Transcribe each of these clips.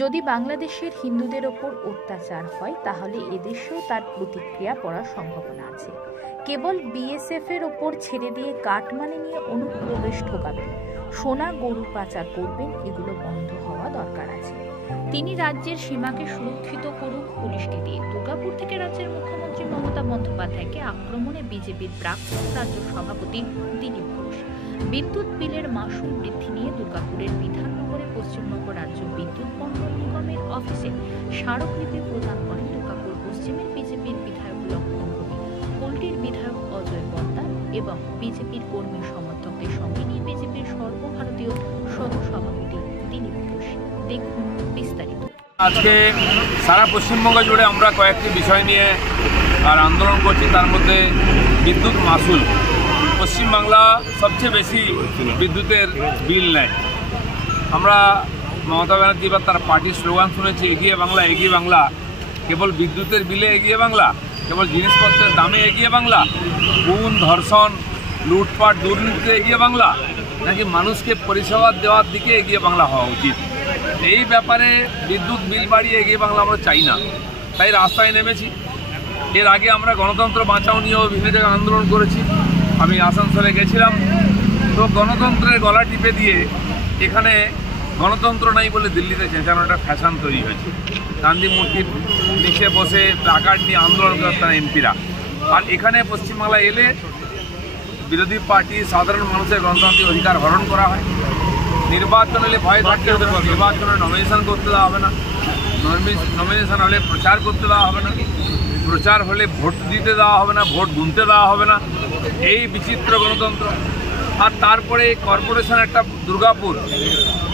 যদি বাংলাদেশের হিন্দুদের ওপর অত্যাচার হয় তাহলে এদেশেও তার প্রতিক্রিয়া পড়ার সম্ভাবনা আছে। কেবল বিএসএফ এর ওপর ছেড়ে দিয়ে কাটমানি নিয়ে অনুপ্রবেশ ঠকাবেন, সোনা গরু পাচার করবেন, এগুলো বন্ধ হওয়া দরকার আছে। তিনি রাজ্যের সীমাকে সুরক্ষিত করুক পুলিশকে দিয়ে। দুর্গাপুর থেকে রাজ্যের মুখ্যমন্ত্রী মমতা বন্দ্যোপাধ্যায়কে আক্রমণে বিজেপির প্রাক্তন রাজ্য সভাপতি দিলীপ ঘোষ। বিদ্যুৎ বিলের মাশুল বৃদ্ধি নিয়ে দুর্গাপুরের বিধাননগরে পশ্চিমবঙ্গ রাজ্য বিদ্যুৎ বন্টন নিগমের অফিসে স্মারকলিপি প্রদান করেন দুর্গাপুর পশ্চিমের বিজেপির বিধায়ক লক্ষণ রবি, কুলটির বিধায়ক অজয় পদ্মার এবং বিজেপির কর্মী সমর্থকদের সঙ্গে নিয়ে বিজেপির সর্বভারতীয় সহসভাপতি দিলীপ ঘোষ। দেখুন বিস্তারিত। আজকে সারা পশ্চিমবঙ্গ জুড়ে আমরা কয়েকটি বিষয় নিয়ে আর আন্দোলন করছি, তার মধ্যে বিদ্যুৎ মাশুল। পশ্চিমবাংলা সবচেয়ে বেশি বিদ্যুতের বিল নেয়। আমরা মমতা ব্যানার্জি বা তার পার্টির স্লোগান শুনেছি, এগিয়ে বাংলা এগিয়ে বাংলা। কেবল বিদ্যুতের বিলে এগিয়ে বাংলা, কেবল জিনিসপত্রের দামে এগিয়ে বাংলা, খুন ধর্ষণ লুটপাট দুর্নীতিতে এগিয়ে বাংলা, নাকি মানুষকে পরিষেবা দেওয়ার দিকে এগিয়ে বাংলা হওয়া উচিত? এই ব্যাপারে বিদ্যুৎ বিল বাড়িয়ে এগিয়ে বাংলা আমরা চাই না, তাই রাস্তায় নেমেছি। এর আগে আমরা গণতন্ত্র বাঁচাও নিয়েও বিভিন্ন জায়গায় আন্দোলন করেছি। আমি আসানসোলে গেছিলাম, তো গণতন্ত্রের গলা টিপে দিয়ে এখানে গণতন্ত্র নাই বলে দিল্লিতে চেঁচানো একটা ফ্যাশন তৈরি হয়েছে। গান্ধী মূর্তির নিচে বসে প্ল্যাকার্ড নিয়ে আন্দোলন করতেন এমপিরা, আর এখানে পশ্চিমবাংলায় এলে বিরোধী পার্টি সাধারণ মানুষের গণতান্ত্রিক অধিকার হরণ করা হয়। নির্বাচন হলে ভয় থাকতে হবে, নির্বাচনে নমিনেশন করতে দেওয়া হবে না, নমিনেশন হলে প্রচার করতে দেওয়া হবে না, প্রচার হলে ভোট দিতে দেওয়া হবে না, ভোট গুনতে দেওয়া হবে না। এই বিচিত্র গণতন্ত্র। আর তারপরে কর্পোরেশন একটা দুর্গাপুর,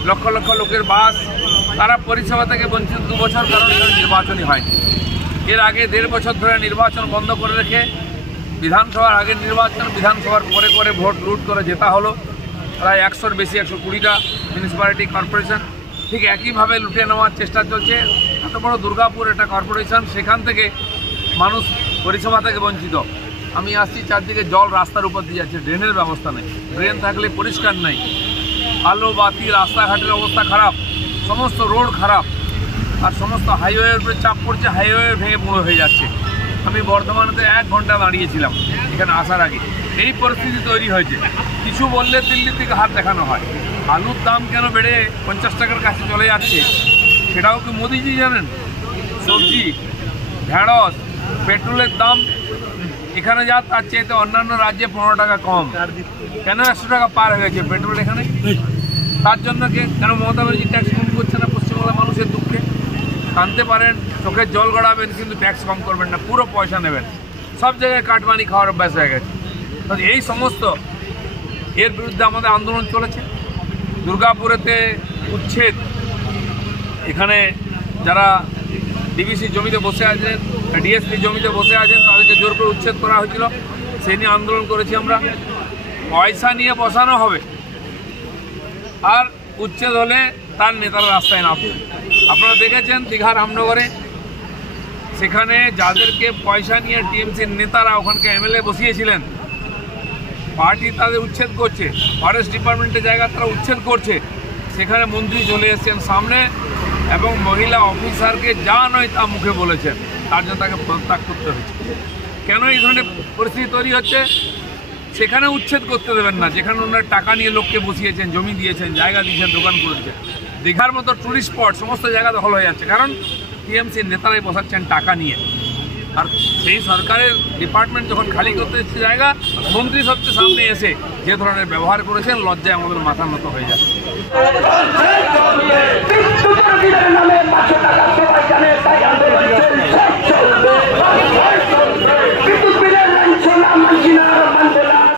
লক্ষ লক্ষ লোকের বাস, তারা পরিষেবা থেকে বঞ্চিত 2 বছর, কারণ এখানে নির্বাচনই হয়নি। এর আগে 1.5 বছর ধরে নির্বাচন বন্ধ করে রেখে বিধানসভার আগে নির্বাচন, বিধানসভার পরে পরে ভোট লুট করে জেতা হলো। প্রায় 100-র বেশি, 120টা মিউনিসিপ্যালিটি কর্পোরেশন ঠিক একইভাবে লুটে নেওয়ার চেষ্টা চলছে। এত বড় দুর্গাপুর একটা কর্পোরেশন, সেখান থেকে মানুষ পরিষেবা থেকে বঞ্চিত। আমি আসছি, চারদিকে জল রাস্তার উপর দিয়ে যাচ্ছে, ড্রেনের ব্যবস্থা নেই, ড্রেন থাকলে পরিষ্কার নেই, আলো বাতি, রাস্তাঘাটের অবস্থা খারাপ, সমস্ত রোড খারাপ, আর সমস্ত হাইওয়ের উপরে চাপ পড়ছে, হাইওয়ে ভেঙে পুরো হয়ে যাচ্ছে। আমি বর্ধমানেতে 1 ঘন্টা দাঁড়িয়েছিলাম এখানে আসার আগে। এই পরিস্থিতি তৈরি হয়েছে। কিছু বললে দিল্লির দিকে হাত দেখানো হয়। আলুর দাম কেন বেড়ে 50 টাকার কাছে চলে যাচ্ছে সেটাও কি মোদিজি জানেন? সবজি, ঢেঁড়স, পেট্রোলের দাম এখানে যা তার চাইতে অন্যান্য রাজ্যে 15 টাকা কম। কেন 100 টাকা পার হয়ে গেছে পেট্রোল এখানে? তার জন্য কেন মমতা ব্যানার্জি ট্যাক্স কম করছে না পশ্চিমবাংলার মানুষের দুঃখে? কানতে পারেন, চোখের জল গড়াবেন, কিন্তু ট্যাক্স কম করবেন না, পুরো পয়সা নেবেন। সব জায়গায় কাটমানি খাওয়ার অভ্যাস হয়ে গেছে। এই সমস্ত এর বিরুদ্ধে আমাদের আন্দোলন চলেছে। দুর্গাপুরেতে উচ্ছেদ, এখানে যারা ডিবিসি জমিতে বসে আছেন, ডিএসপি জমিতে বসে আছেন, তাদেরকে জোর করে উচ্ছেদ করা হয়েছিল, সেই নিয়ে আন্দোলন করেছি আমরা। পয়সা নিয়ে বসানো হবে, আর উচ্ছেদ হলে তার নেতারা রাস্তায় নামবে। আপনারা দেখেছেন দীঘা রামনগরে, সেখানে যাদেরকে পয়সা নিয়ে টিএমসির নেতারা ওখানকে এমএলএ বসিয়েছিলেন, পার্টি তাদের উচ্ছেদ করছে, ফরেস্ট ডিপার্টমেন্টের জায়গা তারা উচ্ছেদ করছে, সেখানে মন্ত্রী চলে এসেছেন সামনে এবং মহিলা অফিসারকে যা নয় তা মুখে বলেছেন, তার জন্য তাকে পদত্যাগ করতে হয়েছে। কেন এই ধরনের পরিস্থিতি তৈরি হচ্ছে? সেখানে উচ্ছেদ করতে দেবেন না যেখানে ওনারা টাকা নিয়ে লোককে বসিয়েছেন, জমি দিয়েছেন, জায়গা দিয়েছেন, দোকান করেছেন। দীঘার মতো টুরিস্ট স্পট সমস্ত জায়গা দখল হয়ে যাচ্ছে, কারণ টিএমসির নেতারাই বসাচ্ছেন টাকা নিয়ে। আর সেই সরকারের ডিপার্টমেন্ট যখন খালি করতে যাচ্ছে জায়গা, মন্ত্রী সবচেয়ে সামনে এসে যে ধরনের ব্যবহার করেছেন, লজ্জায় আমাদের মাথা নত হয়ে যাচ্ছে। নামে 500 টাকা সবাই জানে, তাই আন্দোলন চলছে।